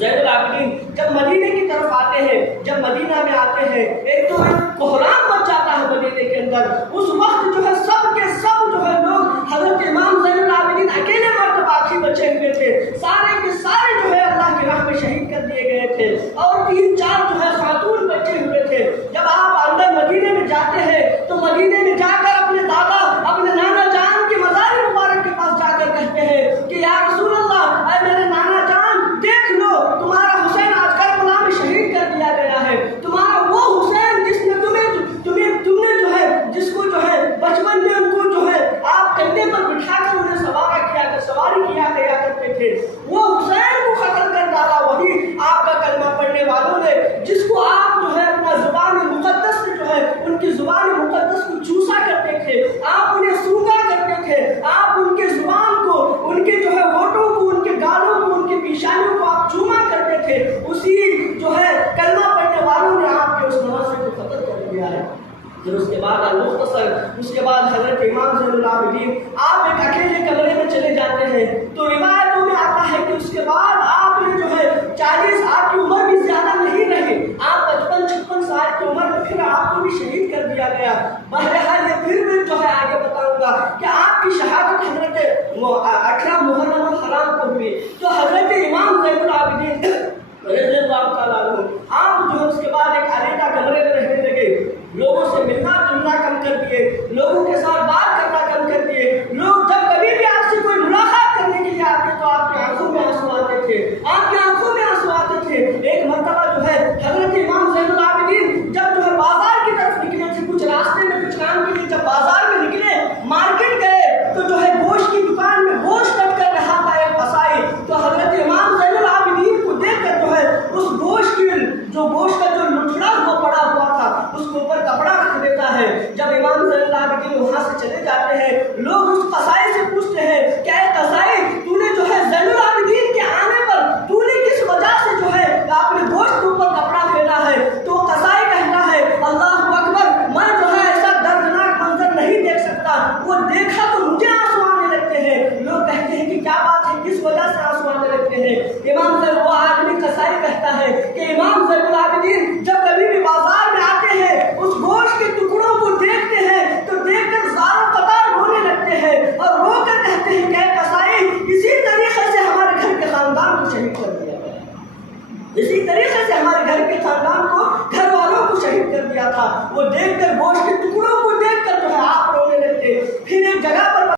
زین العابدین جب مدینے کی طرف آتے ہیں، جب مدینہ میں آتے ہیں، ایک تو کوہرام مچ جاتا ہے مدینے کے اندر. اس وقت جو ہے سب کے سب جو ہے لوگ حضرت امام زین العابدین اکیلے مرد باقی بچے ہوئے تھے، سارے کے سارے جو ہے اللہ کی راہ میں شہید کر دیے گئے تھے، اور 3-4 جو ہے خاتون بچے ہوئے تھے. جب آپ اندر مدینے میں جاتے ہیں تو مدینے میں جا کر اپنے دادا اپنے نانا جان کے مزار مبارک کے پاس جا کر کہتے ہیں کہ یا رسول اللہ، اے میرے نانا جان دیکھ لو، تمہارا حسین آج کربلا میں شہید کر دیا گیا ہے. تمہارا وہ حسین جس نے تم نے جو ہے جس کو جو ہے بچپن میں ان کو جو ہے آپ کندھے پر بٹھا کر انہیں سواری کیا گیا کرتے تھے، وہ حسین کو قتل کر ڈالا وہی آپ کا کلمہ پڑھنے والوں نے، جس کو آپ جو ہے اپنا زبان مقدس سے جو ہے ان کی زبان مقدس کو چوسا کرتے تھے، آپ انہیں سونگا کرتے تھے، آپ ان کے زبان کو، ان کے جو ہے ہونٹوں کو، ان کے گالوں کو، ان کے پیشانیوں کو آپ چوما کرتے تھے. اسی جو ہے کلمہ پڑھنے والوں نے آپ کے اس نواسے کو قتل کر دیا ہے. پھر اس کے بعد المختصر، اس کے بعد حضرت امام زین العابدین آپ ایک اکیلے کمرے میں چلے جاتے ہیں. تو روایتوں میں آتا ہے کہ اس کے بعد آپ نے جو ہے 40 آپ کی عمر بھی زیادہ نہیں رہی، آپ 55-56 سال کی عمر میں پھر آپ کو بھی شہید کر دیا گیا. بہرحال یہ پھر میں جو ہے آگے بتاؤں گا کہ آپ کی شہادت حضرت 18 محرم الحرام کو ہوئی. تو حضرت امام زین العابدین رضی اللہ تعالیٰ عنہ آپ جو ہے اس کے بعد ایک علیحدہ کمرے میں رہنے لگے، لوگوں سے ملنا جلنا کم کر دیے، لوگوں کے ساتھ بات کرنا کم کر دیے. لوگ جب کبھی بھی آپ سے کوئی ملاقات کرنے کے لیے آتے تو آپ کی آنکھوں میں آنسو آتے تھے، آپ کی آنکھوں میں آنسو آتے تھے. ایک مرتبہ جو ہے حضرت امام زین العابدین جب جو ہے بازار کی طرف نکلے تھے، کچھ راستے میں کچھ کام کے لیے جب بازار میں نکلے، مارکیٹ گئے تو جو ہے گوشت کی دکان میں گوشت کٹ کر رہا تھا ایک قصائی. تو حضرت امام زین العابدین کو دیکھ کر جو ہے اس گوشت کا جو لٹڑا ہوا پڑا ہوا تھا اس کے اوپر کپڑا رکھ دیتا ہے. جب امام زین العابدین وہاں سے چلے جاتے ہیں، لوگ اس قصائی سے پوچھتے ہیں کہ اے قصائی، تو نے جو ہے زین العابدین کے آنے پر تو نے کس وجہ سے جو ہے اپنے گوشت کے اوپر کپڑا پھیلا ہے؟ تو قصائی کہتا ہے اللہ اکبر، میں جو ہے ایسا دردناک منظر نہیں دیکھ سکتا، وہ دیکھا تو مجھے آنسو آنے لگتے ہیں. لوگ کہتے ہیں کہ کیا بات ہے، کس وجہ سے آنسو آنے لگتے ہیں؟ امام زین وہ آدمی قصائی کہتا ہے کہ امام زین